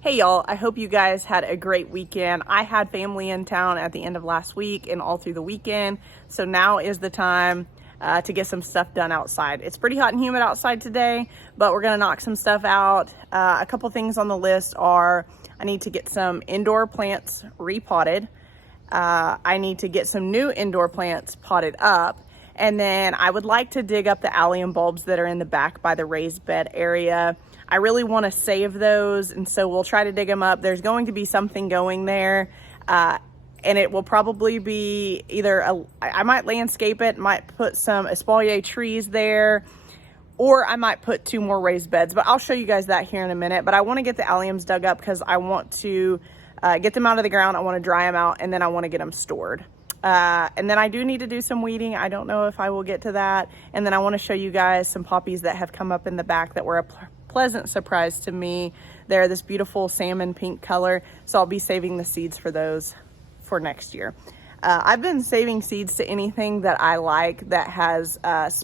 Hey y'all, I hope you guys had a great weekend. I had family in town at the end of last week and all through the weekend. So now is the time to get some stuff done outside. It's pretty hot and humid outside today, but we're gonna knock some stuff out. A couple things on the list are I need to get some indoor plants repotted. I need to get some new indoor plants potted up. And then I would like to dig up the allium bulbs that are in the back by the raised bed area. I really want to save those, and so we'll try to dig them up. There's going to be something going there, and it will probably be either I might landscape it, might put some espalier trees there, or I might put 2 more raised beds, but I'll show you guys that here in a minute. But I want to get the alliums dug up because I want to get them out of the ground. I want to dry them out, and then I want to get them stored. And then I do need to do some weeding. I don't know if I will get to that. And then I want to show you guys some poppies that have come up in the back that were a pleasant surprise to me. They're this beautiful salmon pink color, so I'll be saving the seeds for those for next year. I've been saving seeds to anything that I like that has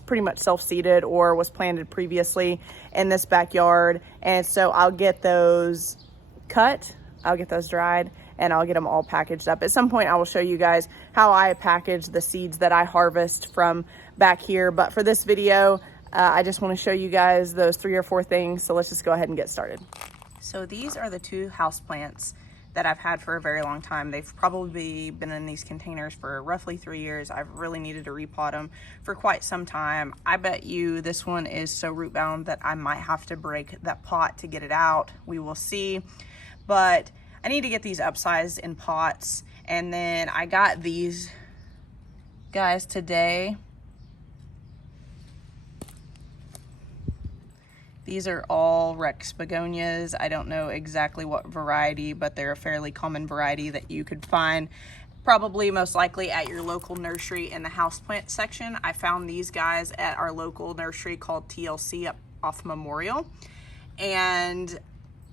pretty much self-seeded or was planted previously in this backyard. And so I'll get those cut, I'll get those dried, and I'll get them all packaged up. At some point I will show you guys how I package the seeds that I harvest from back here. But for this video, I just want to show you guys those 3 or 4 things. So let's just go ahead and get started. So these are the 2 houseplants that I've had for a very long time. They've probably been in these containers for roughly 3 years. I've really needed to repot them for quite some time. I bet you this one is so root bound that I might have to break that pot to get it out. We will see. But I need to get these upsized in pots. And then I got these guys today. These are all Rex begonias. I don't know exactly what variety, but they're a fairly common variety that you could find probably most likely at your local nursery in the houseplant section. I found these guys at our local nursery called TLC up off Memorial. And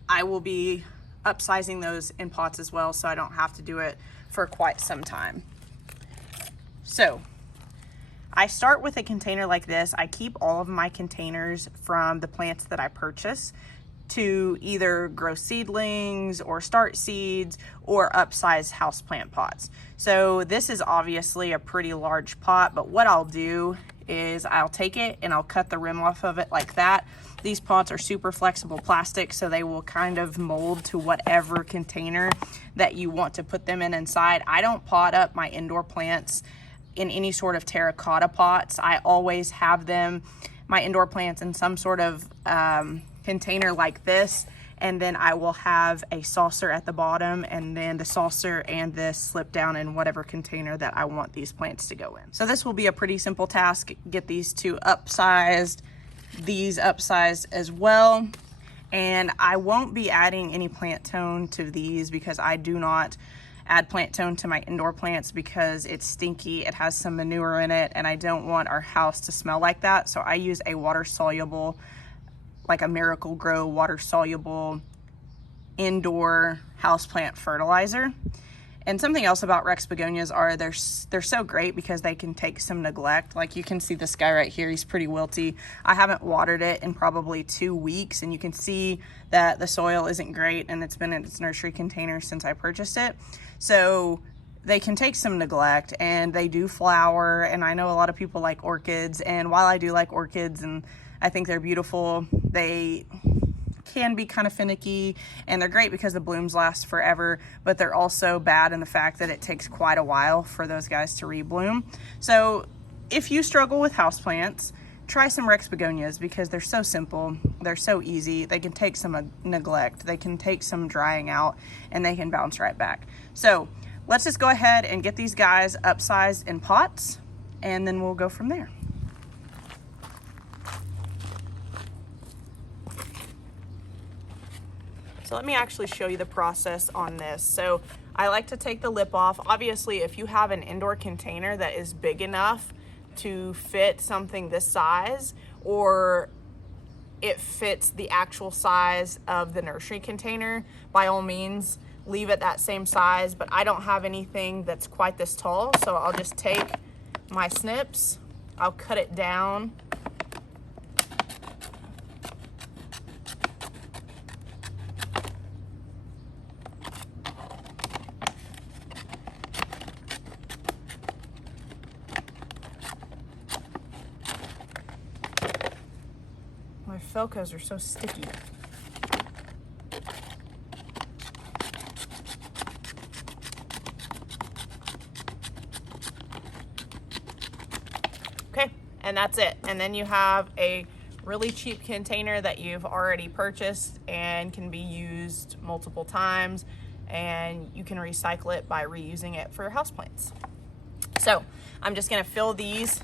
I will be upsizing those in pots as well, so I don't have to do it for quite some time. So I start with a container like this. I keep all of my containers from the plants that I purchase to either grow seedlings or start seeds or upsize houseplant pots. So this is obviously a pretty large pot, but what I'll do is I'll take it and I'll cut the rim off of it like that. These pots are super flexible plastic, so they will kind of mold to whatever container that you want to put them in inside. I don't pot up my indoor plants in any sort of terracotta pots. I always have them, my indoor plants, in some sort of container like this, and then I will have a saucer at the bottom, and then the saucer and this slip down in whatever container that I want these plants to go in. So this will be a pretty simple task. Get these 2 upsized, these upsized as well. And I won't be adding any plant tone to these because I do not add plant tone to my indoor plants because it's stinky, it has some manure in it, and I don't want our house to smell like that. So I use a water soluble, like a Miracle Grow water soluble indoor houseplant fertilizer. And something else about Rex begonias are they're so great because they can take some neglect. Like you can see this guy right here, he's pretty wilty. I haven't watered it in probably 2 weeks, and you can see that the soil isn't great, and it's been in its nursery container since I purchased it. So they can take some neglect, and they do flower. And I know a lot of people like orchids, and while I do like orchids and I think they're beautiful, they can be kind of finicky, and they're great because the blooms last forever, but they're also bad in the fact that it takes quite a while for those guys to rebloom. So if you struggle with houseplants, try some Rex begonias because they're so simple, they're so easy, they can take some neglect, they can take some drying out, and they can bounce right back. So let's just go ahead and get these guys upsized in pots, and then we'll go from there. So let me actually show you the process on this. So I like to take the lip off. Obviously, if you have an indoor container that is big enough to fit something this size, or it fits the actual size of the nursery container, by all means, leave it that same size. But I don't have anything that's quite this tall, so I'll just take my snips, I'll cut it down Velcros are so sticky. Okay, and that's it. And then you have a really cheap container that you've already purchased and can be used multiple times, and you can recycle it by reusing it for your houseplants. So I'm just gonna fill these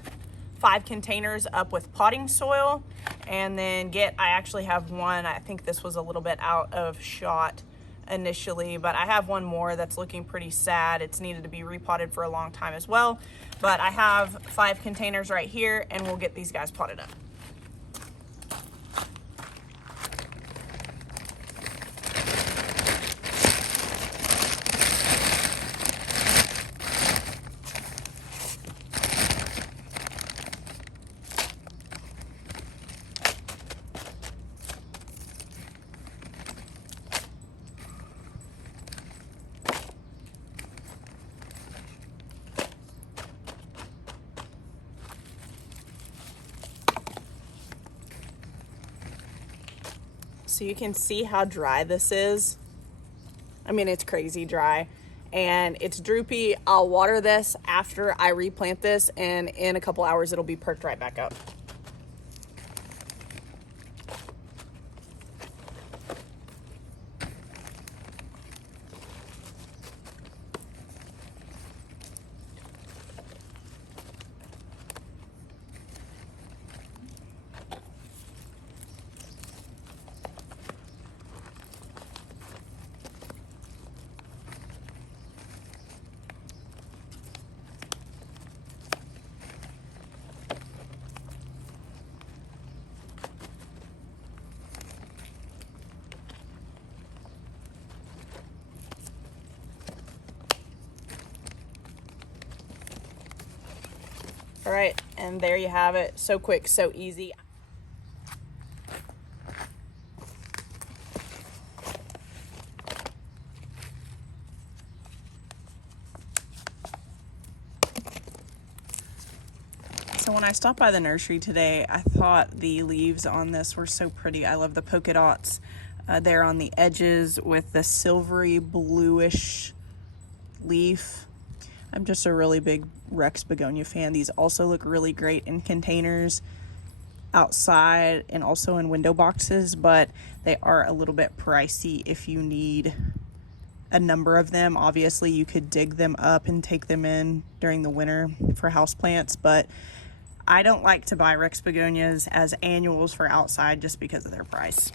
5 containers up with potting soil, and then I actually have one, I think this was a little bit out of shot initially, but I have one more that's looking pretty sad. It's needed to be repotted for a long time as well. But I have 5 containers right here, and we'll get these guys potted up. So you can see how dry this is. I mean, it's crazy dry and it's droopy. I'll water this after I replant this, and in a couple hours it'll be perked right back up. All right, and there you have it. So quick, so easy. So when I stopped by the nursery today, I thought the leaves on this were so pretty. I love the polka dots there on the edges with the silvery bluish leaf. I'm just a really big Rex begonia fan. These also look really great in containers outside and also in window boxes, but they are a little bit pricey if you need a number of them. Obviously, you could dig them up and take them in during the winter for houseplants, but I don't like to buy Rex begonias as annuals for outside just because of their price.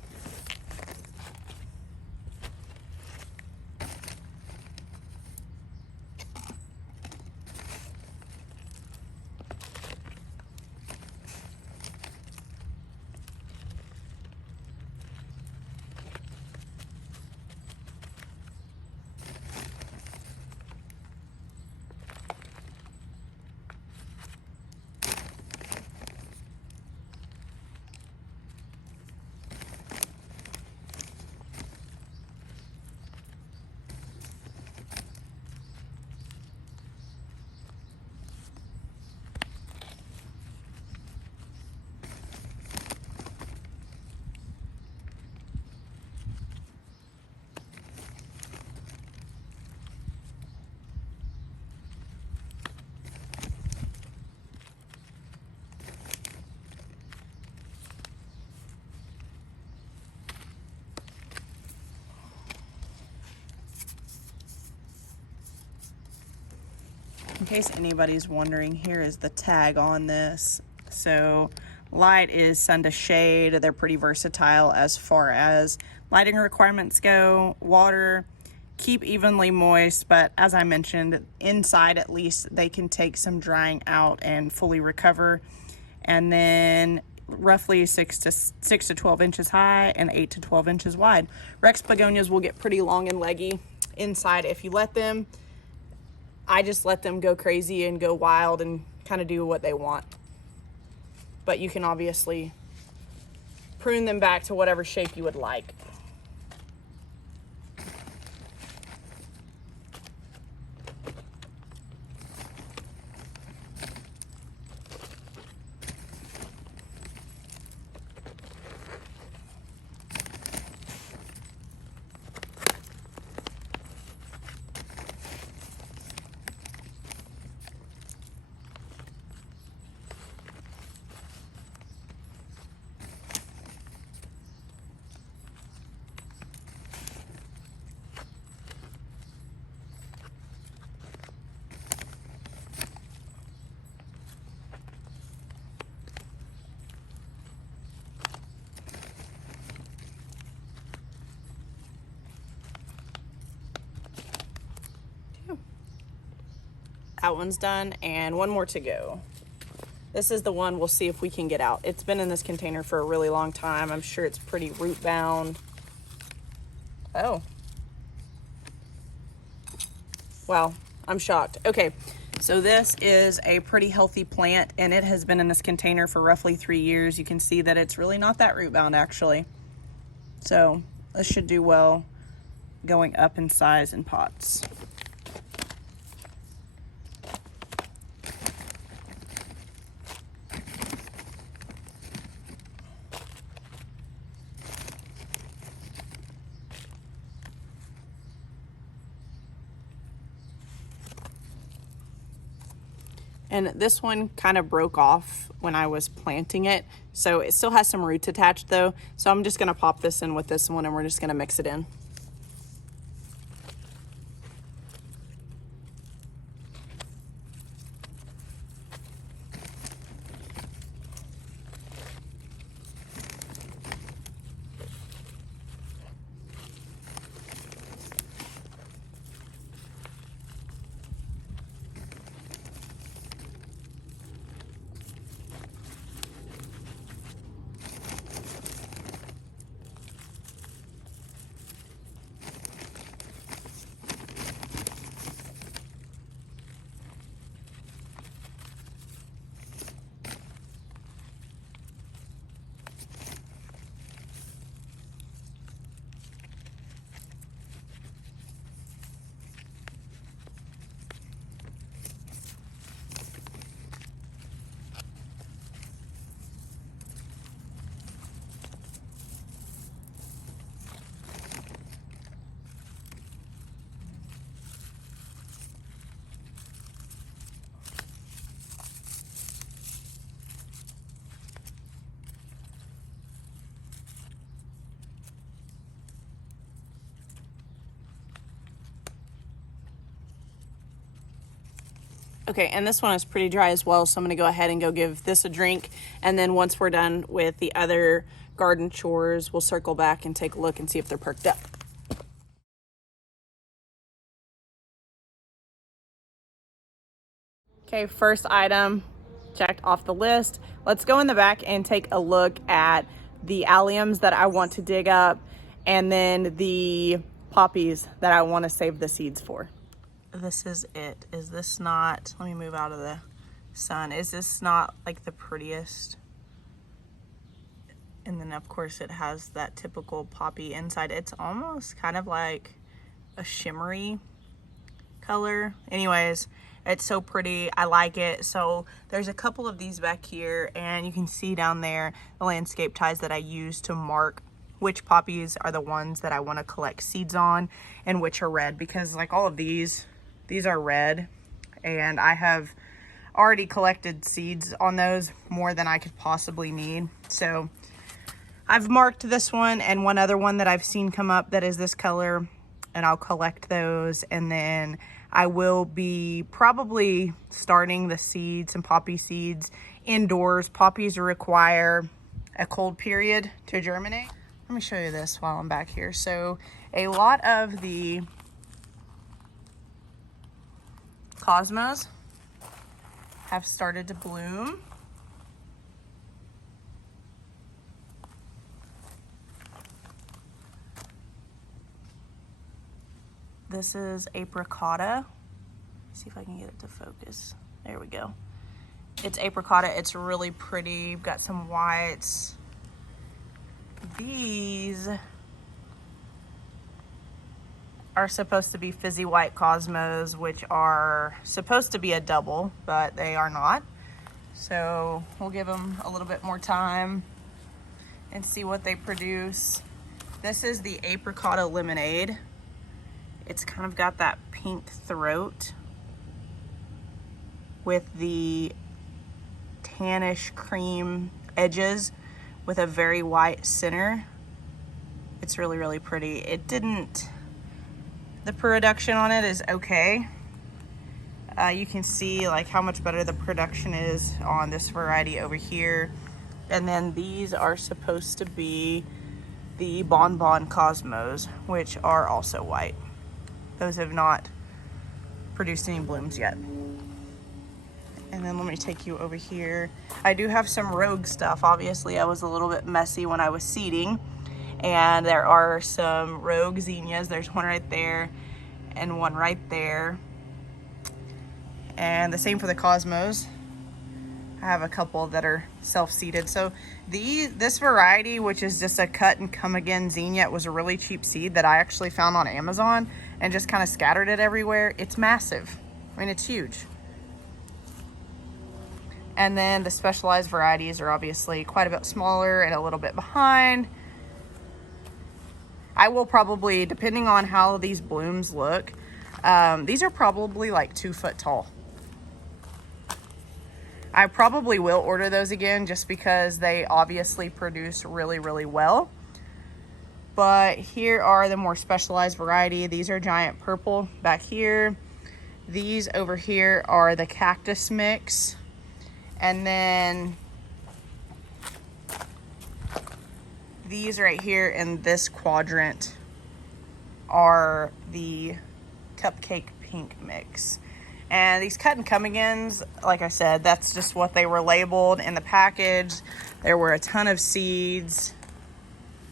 In case anybody's wondering, here is the tag on this. So light is sun to shade. They're pretty versatile as far as lighting requirements go. Water, keep evenly moist, but as I mentioned, inside at least they can take some drying out and fully recover. And then roughly 6 to 12 inches high and 8 to 12 inches wide. Rex begonias will get pretty long and leggy inside if you let them. I just let them go crazy and go wild and kind of do what they want. But you can obviously prune them back to whatever shape you would like. That one's done, and one more to go. This is the one we'll see if we can get out. It's been in this container for a really long time. I'm sure it's pretty root bound. Oh. Wow, I'm shocked. Okay, so this is a pretty healthy plant, and it has been in this container for roughly 3 years. You can see that it's really not that root bound, actually. So this should do well going up in size in pots. And this one kind of broke off when I was planting it. So it still has some roots attached though. So I'm just gonna pop this in with this one and we're just gonna mix it in. Okay, and this one is pretty dry as well, so I'm gonna go ahead and go give this a drink, and then once we're done with the other garden chores, we'll circle back and take a look and see if they're perked up. Okay, first item checked off the list. Let's go in the back and take a look at the alliums that I want to dig up, and then the poppies that I want to save the seeds for. This is it. Is this not, let me move out of the sun. Is this not like the prettiest? And then of course it has that typical poppy inside. It's almost kind of like a shimmery color. Anyways, it's so pretty. I like it. So there's a couple of these back here, and you can see down there the landscape ties that I use to mark which poppies are the ones that I want to collect seeds on and which are red, because like all of these are red, and I have already collected seeds on those more than I could possibly need. So I've marked this one and one other one that I've seen come up that is this color, and I'll collect those, and then I will be probably starting the seeds, some poppy seeds indoors. Poppies require a cold period to germinate. Let me show you this while I'm back here. So a lot of the cosmos have started to bloom. This is apricota. See if I can get it to focus. There we go. It's apricota. It's really pretty. You've got some whites. These are supposed to be fizzy white cosmos, which are supposed to be a double, but they are not. So we'll give them a little bit more time and see what they produce. This is the apricota lemonade. It's kind of got that pink throat with the tannish cream edges with a very white center. It's really, really pretty. The production on it is okay. You can see like how much better the production is on this variety over here. And then these are supposed to be the Bonbon Cosmos, which are also white. Those have not produced any blooms yet. And then let me take you over here. I do have some rogue stuff. Obviously, I was a little bit messy when I was seeding. And there are some rogue zinnias. There's one right there and one right there. And the same for the cosmos. I have a couple that are self-seeded. So this variety, which is just a cut and come again zinnia, it was a really cheap seed that I actually found on Amazon and just kind of scattered it everywhere. It's massive. I mean, it's huge. And then the specialized varieties are obviously quite a bit smaller and a little bit behind. I will probably, depending on how these blooms look, these are probably like 2 foot tall. I probably will order those again just because they obviously produce really, really well. But here are the more specialized variety. These are giant purple back here. These over here are the cactus mix. And then these right here in this quadrant are the cupcake pink mix. And these cut and come agains, like I said, that's just what they were labeled in the package. There were a ton of seeds.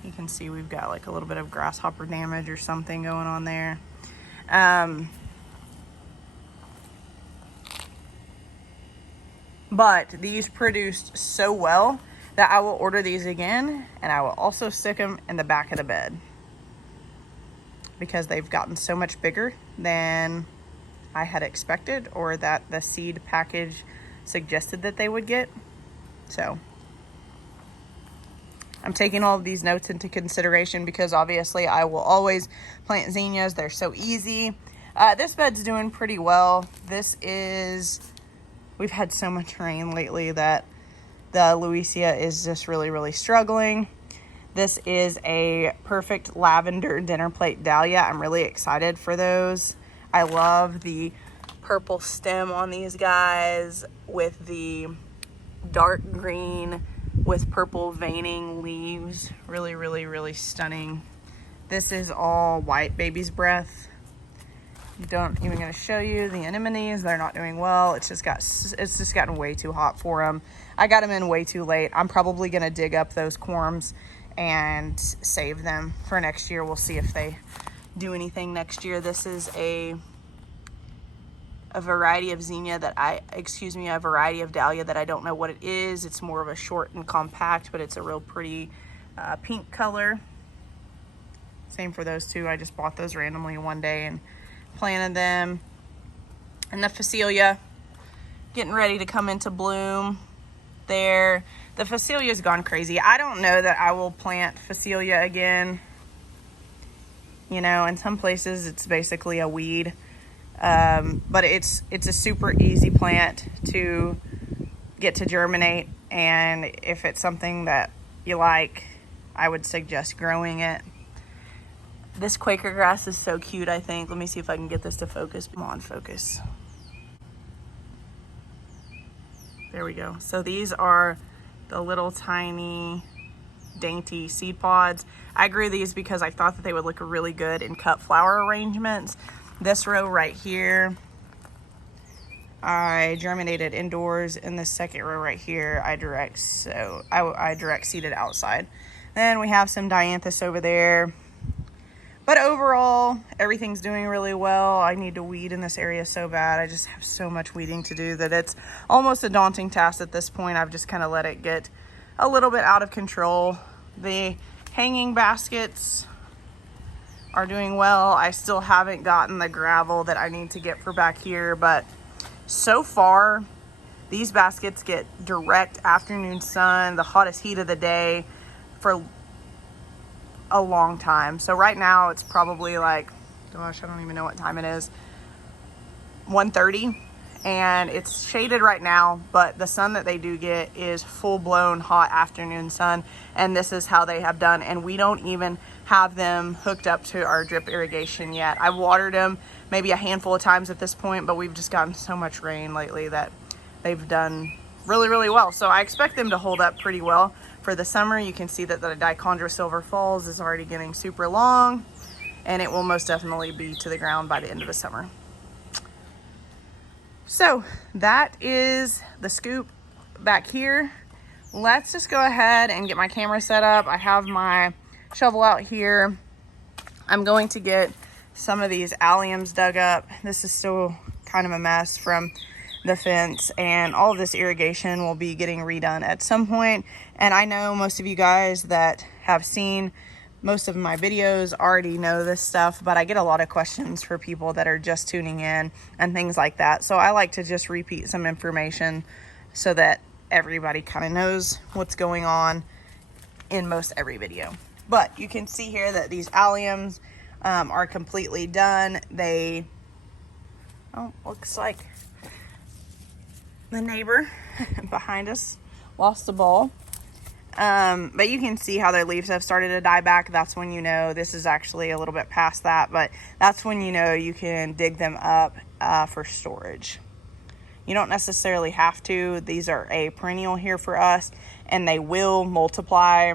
You can see we've got like a little bit of grasshopper damage or something going on there. But these produced so well that I will order these again, and I will also stick them in the back of the bed because they've gotten so much bigger than I had expected, or that the seed package suggested that they would get. So I'm taking all of these notes into consideration because obviously I will always plant zinnias. They're so easy. This bed's doing pretty well. We've had so much rain lately that the Louisia is just really, really struggling. This is a perfect lavender dinner plate dahlia. I'm really excited for those. I love the purple stem on these guys with the dark green with purple veining leaves. Really, really, really stunning. This is all white baby's breath. Don't even gonna show you the anemones. They're not doing well. It's just gotten way too hot for them. I got them in way too late. I'm probably gonna dig up those corms and save them for next year. We'll see if they do anything next year. This is a variety of zinnia a variety of dahlia that I don't know what it is. It's more of a short and compact, but it's a real pretty pink color. Same for those two. I just bought those randomly one day and planted them. And the Phacelia getting ready to come into bloom there. The Phacelia's gone crazy. I don't know that I will plant Phacelia again. You know, in some places it's basically a weed. But it's a super easy plant to get to germinate, and if it's something that you like, I would suggest growing it. This Quaker grass is so cute, I think. Let me see if I can get this to focus. Come on, focus. There we go. So these are the little tiny dainty seed pods. I grew these because I thought that they would look really good in cut flower arrangements. This row right here, I germinated indoors. In the second row right here, I direct seeded outside. Then we have some dianthus over there. But overall, everything's doing really well. I need to weed in this area so bad. I just have so much weeding to do that it's almost a daunting task at this point. I've just kind of let it get a little bit out of control. The hanging baskets are doing well. I still haven't gotten the gravel that I need to get for back here, but so far, these baskets get direct afternoon sun, the hottest heat of the day, for a long time. So right now it's probably like, gosh, I don't even know what time it is, 1:30, and it's shaded right now, but the sun that they do get is full-blown hot afternoon sun, and this is how they have done. And we don't even have them hooked up to our drip irrigation yet. I've watered them maybe a handful of times at this point, but we've just gotten so much rain lately that they've done really, really well. So I expect them to hold up pretty well for the summer. You can see that the Dichondra Silver Falls is already getting super long, and it will most definitely be to the ground by the end of the summer. So that is the scoop back here. Let's just go ahead and get my camera set up. I have my shovel out here. I'm going to get some of these alliums dug up. This is still kind of a mess from the fence, and all of this irrigation will be getting redone at some point. And I know most of you guys that have seen most of my videos already know this stuff, but I get a lot of questions for people that are just tuning in and things like that. So I like to just repeat some information so that everybody kind of knows what's going on in most every video. But you can see here that these alliums are completely done. They, oh, looks like the neighbor behind us lost the ball. But you can see how their leaves have started to die back. That's when you know, this is actually a little bit past that, but that's when you know you can dig them up for storage. You don't necessarily have to. These are a perennial here for us, and they will multiply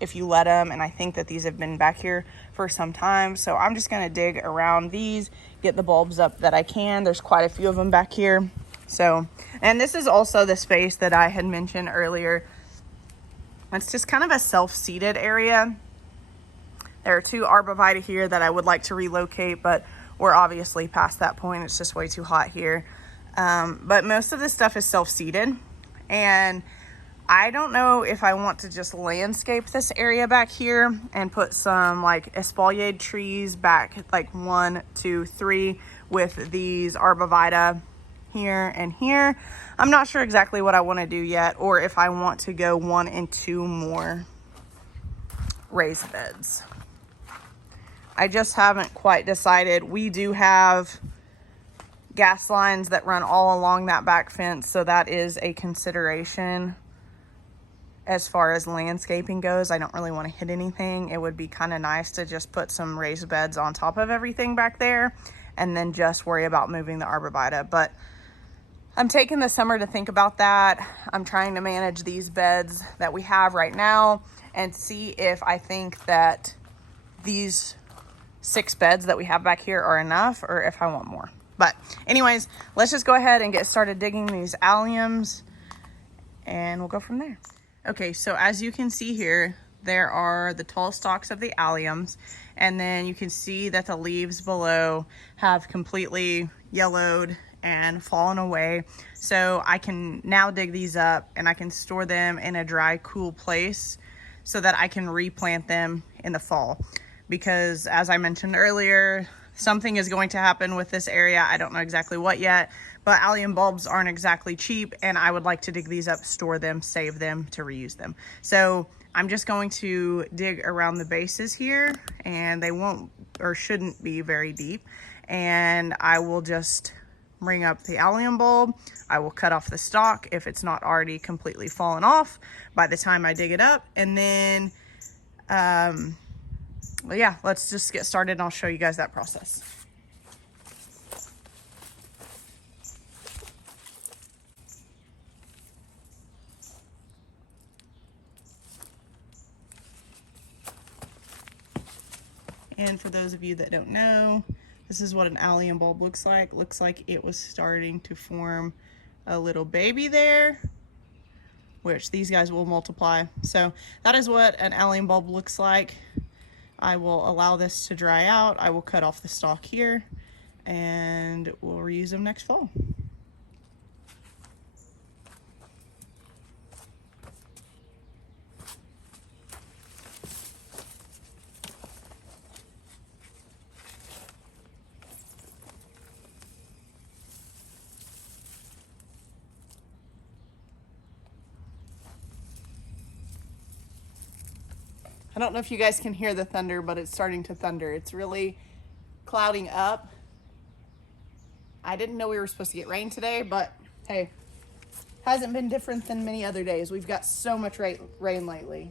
if you let them. And I think that these have been back here for some time. So I'm just going to dig around these, get the bulbs up that I can. There's quite a few of them back here. So, and this is also the space that I had mentioned earlier. It's just kind of a self-seeded area. There are 2 arborvitae here that I would like to relocate, but we're obviously past that point. It's just way too hot here. But most of this stuff is self-seeded, and I don't know if I want to just landscape this area back here and put some like espalier trees back, like 1, 2, 3 with these arborvitae here and here. I'm not sure exactly what I want to do yet, or if I want to go 1 and 2 more raised beds. I just haven't quite decided. We do have gas lines that run all along that back fence, so that is a consideration as far as landscaping goes. I don't really want to hit anything. It would be kind of nice to just put some raised beds on top of everything back there and then just worry about moving the arborvitae. But I'm taking the summer to think about that. I'm trying to manage these beds that we have right now and see if I think that these 6 beds that we have back here are enough, or if I want more. But anyways, let's just go ahead and get started digging these alliums, and we'll go from there. Okay, so as you can see here, there are the tall stalks of the alliums, and then you can see that the leaves below have completely yellowed and fallen away. So I can now dig these up and I can store them in a dry, cool place so that I can replant them in the fall. Because as I mentioned earlier, something is going to happen with this area. I don't know exactly what yet, but allium bulbs aren't exactly cheap, and I would like to dig these up, store them, save them, to reuse them. So I'm just going to dig around the bases here, and they won't or shouldn't be very deep. And I will just bring up the allium bulb. I will cut off the stalk if it's not already completely fallen off by the time I dig it up. And then, well, yeah, let's just get started and I'll show you guys that process. And for those of you that don't know, this is what an allium bulb looks like. Looks like it was starting to form a little baby there, which these guys will multiply. So that is what an allium bulb looks like. I will allow this to dry out. I will cut off the stalk here, and we'll reuse them next fall. I don't know if you guys can hear the thunder, but it's starting to thunder. It's really clouding up. I didn't know we were supposed to get rain today, but hey, hasn't been different than many other days. We've got so much rain lately.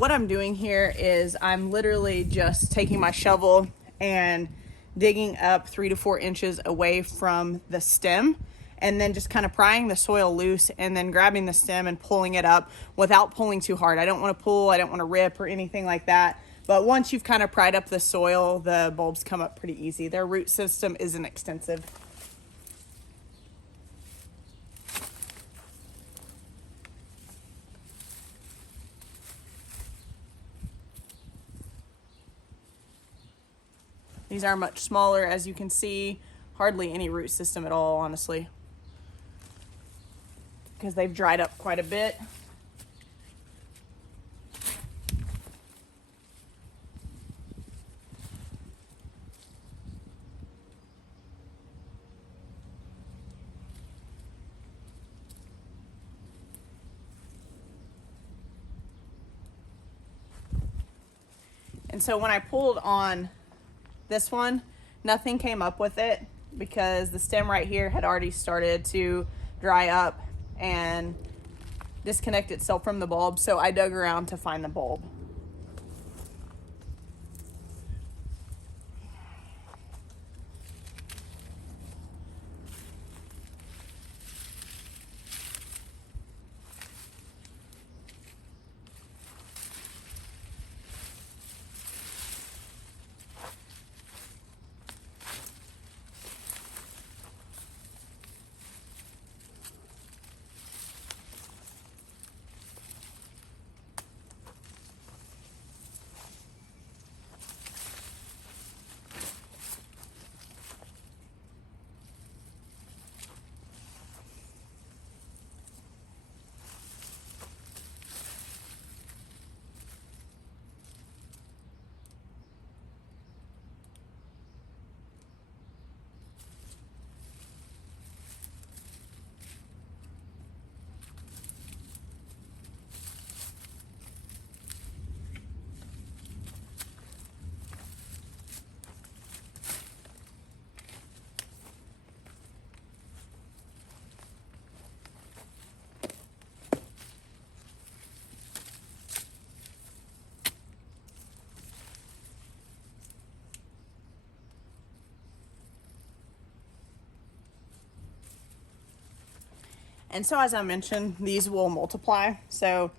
What I'm doing here is I'm literally just taking my shovel and digging up 3 to 4 inches away from the stem, and then just kind of prying the soil loose and then grabbing the stem and pulling it up without pulling too hard. I don't want to pull, I don't want to rip or anything like that. But once you've kind of pried up the soil, the bulbs come up pretty easy. Their root system isn't extensive. These are much smaller, as you can see, hardly any root system at all, honestly, because they've dried up quite a bit. And so when I pulled on this one, nothing came up with it because the stem right here had already started to dry up and disconnect itself from the bulb. So I dug around to find the bulb. And so as I mentioned, these will multiply. So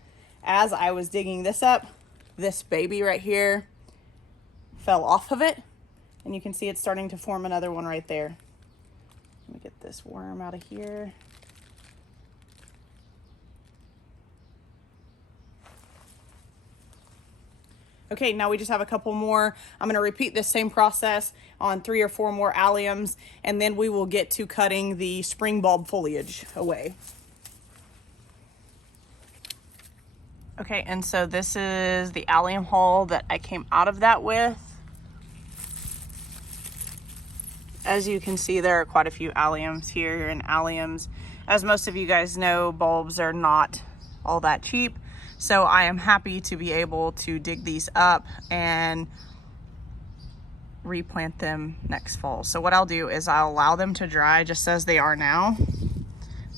as I was digging this up, this baby right here fell off of it. And you can see it's starting to form another one right there. Let me get this worm out of here. Okay, now we just have a couple more. I'm gonna repeat this same process on 3 or 4 more alliums, and then we will get to cutting the spring bulb foliage away. Okay, and so this is the allium haul that I came out of that with. As you can see, there are quite a few alliums here, and alliums, as most of you guys know, bulbs are not all that cheap. So I am happy to be able to dig these up and replant them next fall. So what I'll do is I'll allow them to dry just as they are now.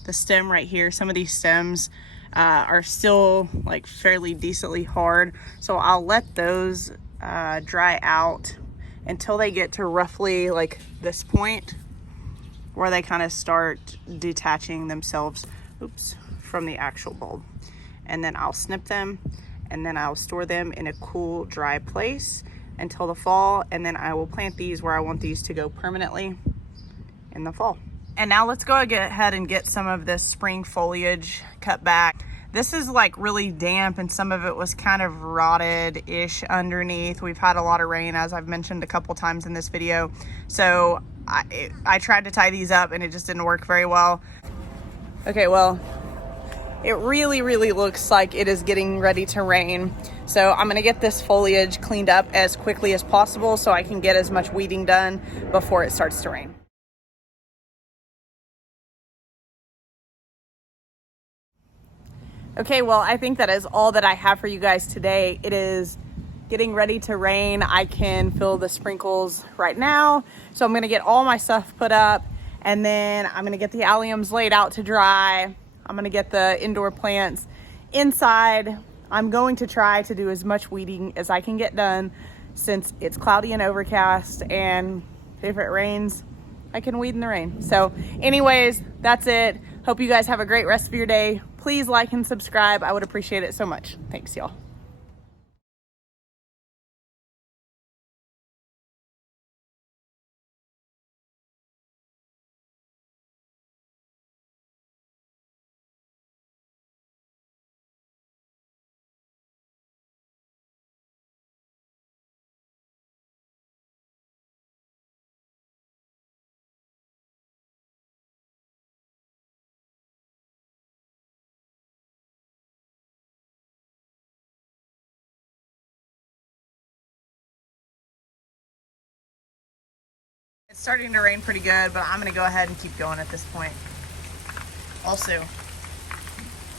The stem right here, some of these stems are still like fairly decently hard. So I'll let those dry out until they get to roughly like this point where they kind of start detaching themselves, from the actual bulb. And then I'll snip them, and then I'll store them in a cool, dry place until the fall, and then I will plant these where I want these to go permanently in the fall. And now let's go ahead and get some of this spring foliage cut back. This is like really damp, and some of it was kind of rotted-ish underneath. We've had a lot of rain, as I've mentioned a couple times in this video. So I tried to tie these up, and it just didn't work very well. Okay, well, it really looks like it is getting ready to rain. So I'm gonna get this foliage cleaned up as quickly as possible so I can get as much weeding done before it starts to rain. Okay, well, I think that is all that I have for you guys today. It is getting ready to rain. I can feel the sprinkles right now. So I'm gonna get all my stuff put up, and then I'm gonna get the alliums laid out to dry. I'm gonna get the indoor plants inside. I'm going to try to do as much weeding as I can get done since it's cloudy and overcast, and if it rains, I can weed in the rain. So anyways, that's it. Hope you guys have a great rest of your day. Please like and subscribe. I would appreciate it so much. Thanks, y'all. It's starting to rain pretty good, but I'm gonna go ahead and keep going at this point. Also,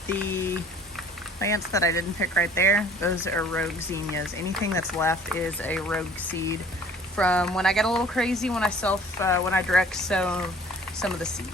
the plants that I didn't pick right there, those are rogue zinnias. Anything that's left is a rogue seed from when I get a little crazy when I direct sow some of the seed.